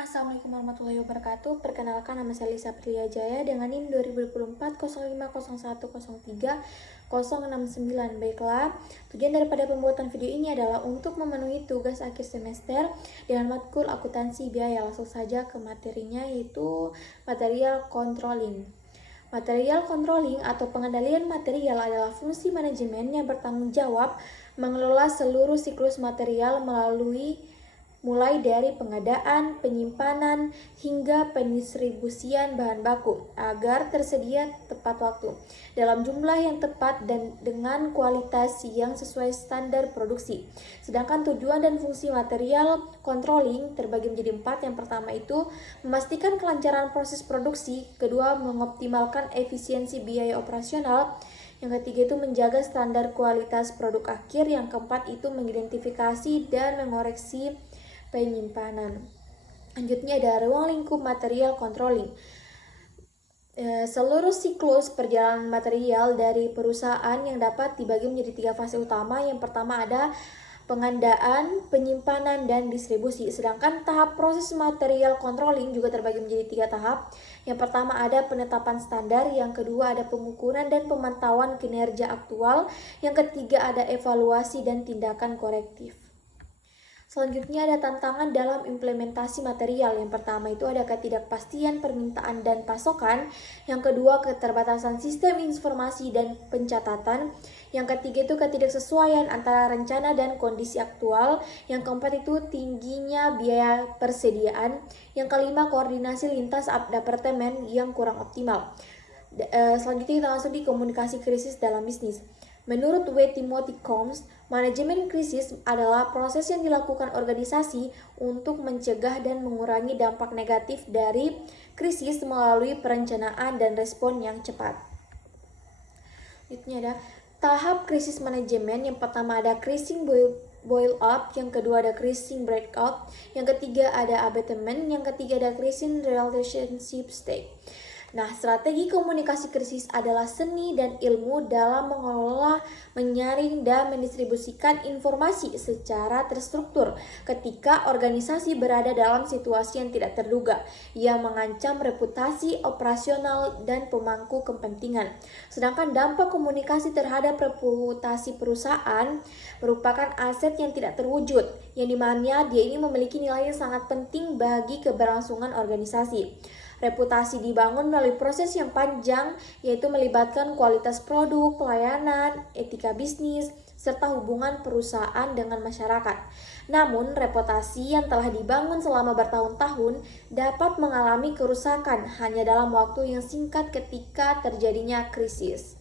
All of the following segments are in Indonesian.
Assalamualaikum warahmatullahi wabarakatuh. Perkenalkan, nama saya Lisa Priyajaya dengan NIM 2024 050103 069. Baiklah, tujuan daripada pembuatan video ini adalah untuk memenuhi tugas akhir semester dengan matkul akuntansi biaya. Langsung saja ke materinya, yaitu material controlling. Material controlling atau pengendalian material adalah fungsi manajemen yang bertanggung jawab mengelola seluruh siklus material mulai dari pengadaan, penyimpanan, hingga pendistribusian bahan baku agar tersedia tepat waktu, dalam jumlah yang tepat dan dengan kualitas yang sesuai standar produksi. Sedangkan tujuan dan fungsi material controlling terbagi menjadi 4. Yang pertama itu memastikan kelancaran proses produksi, kedua mengoptimalkan efisiensi biaya operasional, yang ketiga itu menjaga standar kualitas produk akhir, yang keempat itu mengidentifikasi dan mengoreksi penyimpanan. Lanjutnya ada ruang lingkup material controlling. Seluruh siklus perjalanan material dari perusahaan yang dapat dibagi menjadi 3 fase utama. Yang pertama ada pengadaan, penyimpanan, dan distribusi. Sedangkan tahap proses material controlling juga terbagi menjadi 3 tahap. Yang pertama ada penetapan standar, yang kedua ada pengukuran dan pemantauan kinerja aktual, yang ketiga ada evaluasi dan tindakan korektif. Selanjutnya ada tantangan dalam implementasi material. Yang pertama itu ada ketidakpastian permintaan dan pasokan, yang kedua keterbatasan sistem informasi dan pencatatan, yang ketiga itu ketidaksesuaian antara rencana dan kondisi aktual, yang keempat itu tingginya biaya persediaan, yang kelima koordinasi lintas departemen yang kurang optimal. Selanjutnya kita langsung di komunikasi krisis dalam bisnis. Menurut W. Timothy Combs, manajemen krisis adalah proses yang dilakukan organisasi untuk mencegah dan mengurangi dampak negatif dari krisis melalui perencanaan dan respon yang cepat. Ini ada tahap krisis manajemen. Yang pertama ada crisis boil up, yang kedua ada crisis breakout, yang ketiga ada abatement, yang ketiga ada crisis relationship state. Nah, strategi komunikasi krisis adalah seni dan ilmu dalam mengelola, menyaring, dan mendistribusikan informasi secara terstruktur ketika organisasi berada dalam situasi yang tidak terduga, yang mengancam reputasi operasional dan pemangku kepentingan. Sedangkan dampak komunikasi terhadap reputasi perusahaan merupakan aset yang tidak terwujud, yang dimana dia ini memiliki nilai yang sangat penting bagi keberlangsungan organisasi. Reputasi dibangun melalui proses yang panjang, yaitu melibatkan kualitas produk, pelayanan, etika bisnis, serta hubungan perusahaan dengan masyarakat. Namun, reputasi yang telah dibangun selama bertahun-tahun dapat mengalami kerusakan hanya dalam waktu yang singkat ketika terjadinya krisis.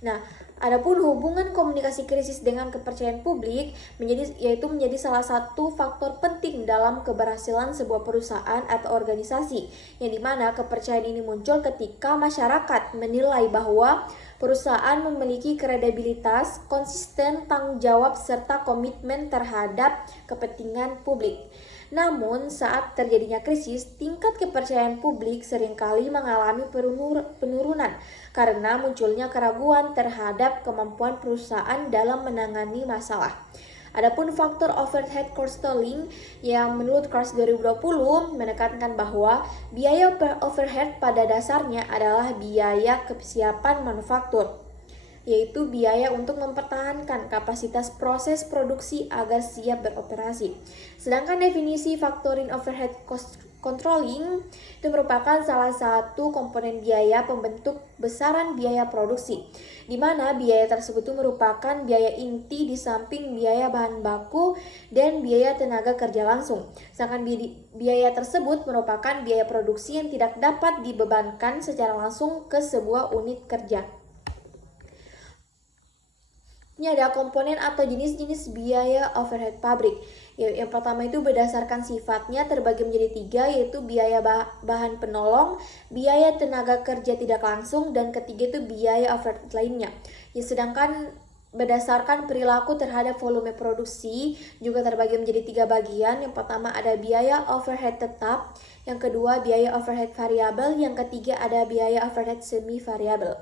Nah, adapun hubungan komunikasi krisis dengan kepercayaan publik menjadi salah satu faktor penting dalam keberhasilan sebuah perusahaan atau organisasi, yang dimana kepercayaan ini muncul ketika masyarakat menilai bahwa perusahaan memiliki kredibilitas, konsisten, tanggung jawab, serta komitmen terhadap kepentingan publik. Namun, saat terjadinya krisis, tingkat kepercayaan publik seringkali mengalami penurunan karena munculnya keraguan terhadap kemampuan perusahaan dalam menangani masalah. Adapun faktor overhead costing yang menurut Kars 2020 menekankan bahwa biaya overhead pada dasarnya adalah biaya kesiapan manufaktur, yaitu biaya untuk mempertahankan kapasitas proses produksi agar siap beroperasi. Sedangkan definisi factoring overhead cost controlling itu merupakan salah satu komponen biaya pembentuk besaran biaya produksi, di mana biaya tersebut itu merupakan biaya inti di samping biaya bahan baku dan biaya tenaga kerja langsung. Sedangkan biaya tersebut merupakan biaya produksi yang tidak dapat dibebankan secara langsung ke sebuah unit kerja. Ini ada komponen atau jenis-jenis biaya overhead pabrik. Yang pertama itu berdasarkan sifatnya terbagi menjadi 3, yaitu biaya bahan penolong, biaya tenaga kerja tidak langsung, dan ketiga itu biaya overhead lainnya. Sedangkan berdasarkan perilaku terhadap volume produksi juga terbagi menjadi 3 bagian. Yang pertama ada biaya overhead tetap, yang kedua biaya overhead variabel, yang ketiga ada biaya overhead semi variabel.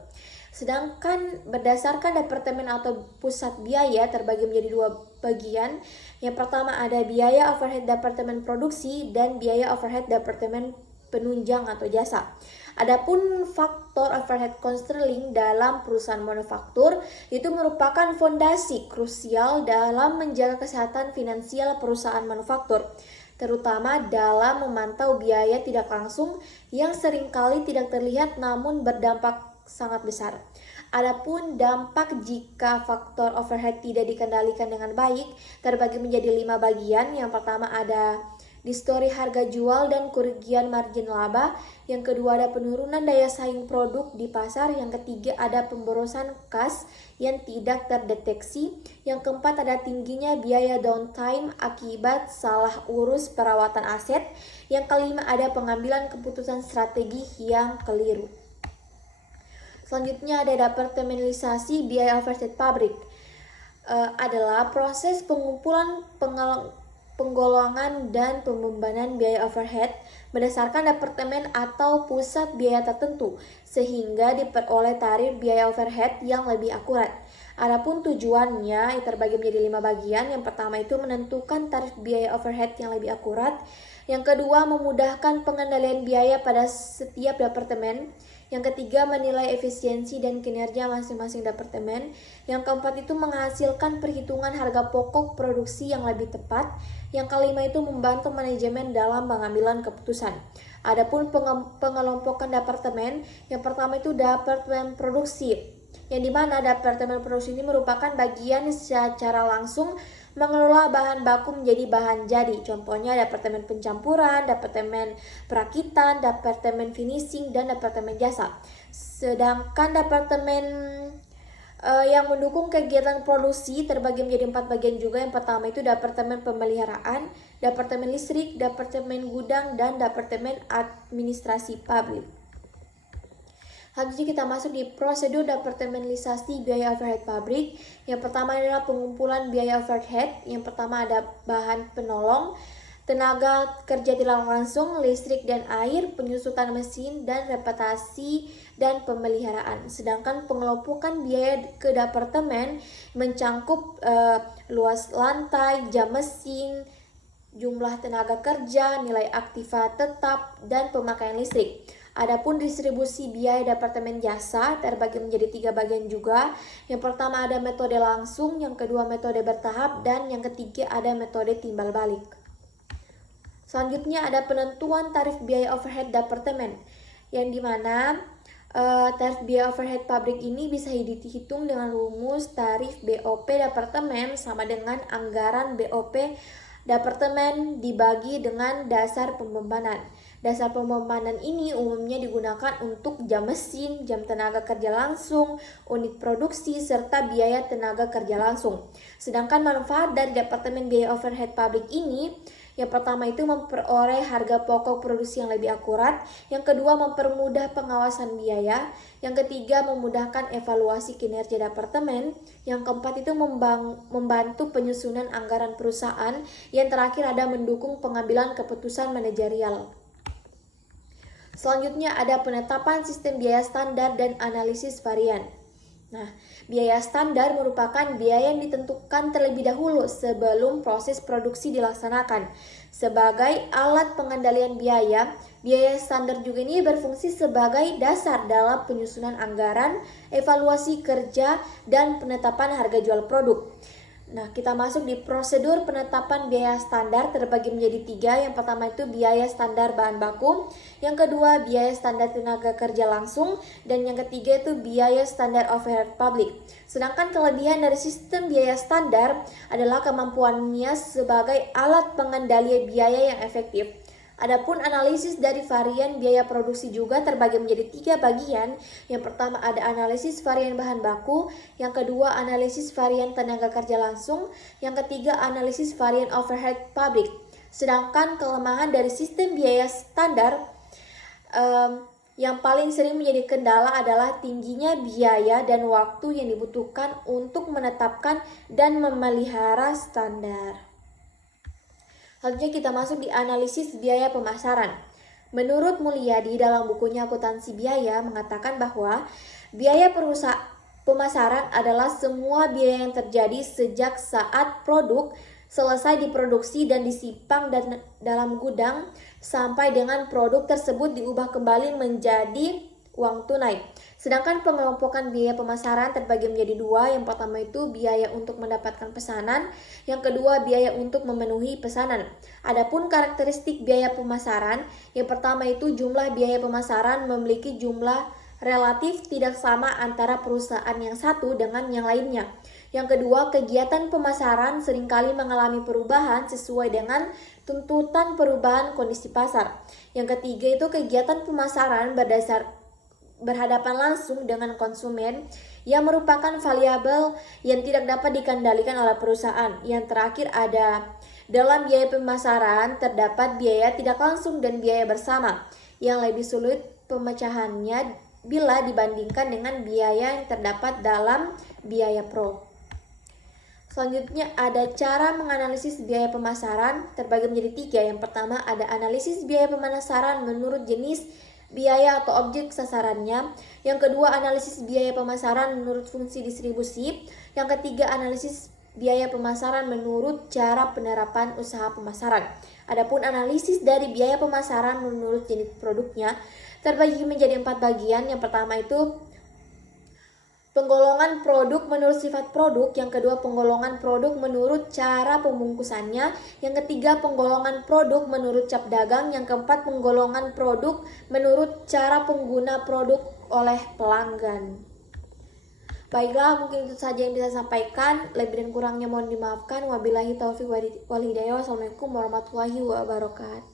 Sedangkan berdasarkan departemen atau pusat biaya terbagi menjadi bagian. Yang pertama ada biaya overhead departemen produksi dan biaya overhead departemen penunjang atau jasa. Adapun faktor overhead controlling dalam perusahaan manufaktur itu merupakan fondasi krusial dalam menjaga kesehatan finansial perusahaan manufaktur, terutama dalam memantau biaya tidak langsung yang seringkali tidak terlihat namun berdampak sangat besar. Adapun dampak jika faktor overhead tidak dikendalikan dengan baik terbagi menjadi 5 bagian. Yang pertama ada distorsi harga jual dan kerugian margin laba. Yang kedua ada penurunan daya saing produk di pasar. Yang ketiga ada pemborosan kas yang tidak terdeteksi. Yang keempat ada tingginya biaya downtime akibat salah urus perawatan aset. Yang kelima ada pengambilan keputusan strategi yang keliru. Selanjutnya ada departementalisasi biaya overhead pabrik. Adalah proses pengumpulan, penggolongan dan pembebanan biaya overhead berdasarkan departemen atau pusat biaya tertentu sehingga diperoleh tarif biaya overhead yang lebih akurat. Adapun tujuannya terbagi menjadi 5 bagian. Yang pertama itu menentukan tarif biaya overhead yang lebih akurat. Yang kedua memudahkan pengendalian biaya pada setiap departemen. Yang ketiga menilai efisiensi dan kinerja masing-masing departemen. Yang keempat itu menghasilkan perhitungan harga pokok produksi yang lebih tepat. Yang kelima itu membantu manajemen dalam pengambilan keputusan. Adapun pengelompokan departemen, yang pertama itu departemen produksi, yang dimana departemen produksi ini merupakan bagian secara langsung mengelola bahan baku menjadi bahan jadi. Contohnya departemen pencampuran, departemen perakitan, departemen finishing, dan departemen jasa. Sedangkan departemen yang mendukung kegiatan produksi terbagi menjadi 4 bagian juga. Yang pertama itu departemen pemeliharaan, departemen listrik, departemen gudang, dan departemen administrasi publik. Selanjutnya kita masuk di prosedur departementalisasi biaya overhead pabrik. Yang pertama adalah pengumpulan biaya overhead. Yang pertama ada bahan penolong, tenaga kerja tidak langsung, listrik dan air, penyusutan mesin, dan reputasi dan pemeliharaan. Sedangkan pengelompokan biaya ke departemen mencangkup luas lantai, jam mesin, jumlah tenaga kerja, nilai aktiva tetap, dan pemakaian listrik. Adapun distribusi biaya departemen jasa terbagi menjadi 3 bagian juga. Yang pertama ada metode langsung, yang kedua metode bertahap, dan yang ketiga ada metode timbal balik. Selanjutnya ada penentuan tarif biaya overhead departemen, yang dimana tarif biaya overhead pabrik ini bisa dihitung dengan rumus tarif BOP departemen sama dengan anggaran BOP departemen dibagi dengan dasar pembebanan. Dasar pembebanan ini umumnya digunakan untuk jam mesin, jam tenaga kerja langsung, unit produksi, serta biaya tenaga kerja langsung. Sedangkan manfaat dari departemen biaya overhead pabrik ini, yang pertama itu memperoleh harga pokok produksi yang lebih akurat. Yang kedua mempermudah pengawasan biaya. Yang ketiga memudahkan evaluasi kinerja departemen. Yang keempat itu membantu penyusunan anggaran perusahaan. Yang terakhir ada mendukung pengambilan keputusan manajerial. Selanjutnya ada penetapan sistem biaya standar dan analisis varian. Nah, biaya standar merupakan biaya yang ditentukan terlebih dahulu sebelum proses produksi dilaksanakan. Sebagai alat pengendalian biaya, biaya standar juga ini berfungsi sebagai dasar dalam penyusunan anggaran, evaluasi kerja, dan penetapan harga jual produk. Nah, kita masuk di prosedur penetapan biaya standar terbagi menjadi 3. Yang pertama itu biaya standar bahan baku, yang kedua biaya standar tenaga kerja langsung, dan yang ketiga itu biaya standar overhead public. Sedangkan kelebihan dari sistem biaya standar adalah kemampuannya sebagai alat pengendalian biaya yang efektif. Adapun analisis dari varian biaya produksi juga terbagi menjadi 3 bagian. Yang pertama ada analisis varian bahan baku, yang kedua analisis varian tenaga kerja langsung, yang ketiga analisis varian overhead pabrik. Sedangkan kelemahan dari sistem biaya standar yang paling sering menjadi kendala adalah tingginya biaya dan waktu yang dibutuhkan untuk menetapkan dan memelihara standar. Selanjutnya kita masuk di analisis biaya pemasaran. Menurut Mulyadi dalam bukunya Akuntansi Biaya mengatakan bahwa biaya perusahaan pemasaran adalah semua biaya yang terjadi sejak saat produk selesai diproduksi dan disimpan dalam gudang sampai dengan produk tersebut diubah kembali menjadi uang tunai. Sedangkan pengelompokan biaya pemasaran terbagi menjadi dua. Yang pertama itu biaya untuk mendapatkan pesanan, yang kedua biaya untuk memenuhi pesanan. Adapun karakteristik biaya pemasaran, yang pertama itu jumlah biaya pemasaran memiliki jumlah relatif tidak sama antara perusahaan yang satu dengan yang lainnya. Yang kedua, kegiatan pemasaran seringkali mengalami perubahan sesuai dengan tuntutan perubahan kondisi pasar. Yang ketiga itu kegiatan pemasaran berhadapan langsung dengan konsumen yang merupakan variabel yang tidak dapat dikendalikan oleh perusahaan. Yang terakhir ada dalam biaya pemasaran terdapat biaya tidak langsung dan biaya bersama yang lebih sulit pemecahannya bila dibandingkan dengan biaya yang terdapat dalam biaya pro. Selanjutnya ada cara menganalisis biaya pemasaran terbagi menjadi tiga. Yang pertama ada analisis biaya pemasaran menurut jenis biaya atau objek sasarannya. Yang kedua analisis biaya pemasaran menurut fungsi distribusi. Yang ketiga analisis biaya pemasaran menurut cara penerapan usaha pemasaran. Adapun analisis dari biaya pemasaran menurut jenis produknya terbagi menjadi 4 bagian. Yang pertama itu penggolongan produk menurut sifat produk, yang kedua penggolongan produk menurut cara pembungkusannya, yang ketiga penggolongan produk menurut cap dagang, yang keempat penggolongan produk menurut cara pengguna produk oleh pelanggan. Baiklah, mungkin itu saja yang bisa sampaikan. Lebih dan kurangnya mohon dimaafkan. Wabillahi taufiq wal hidayah. Wassalamualaikum warahmatullahi wabarakatuh.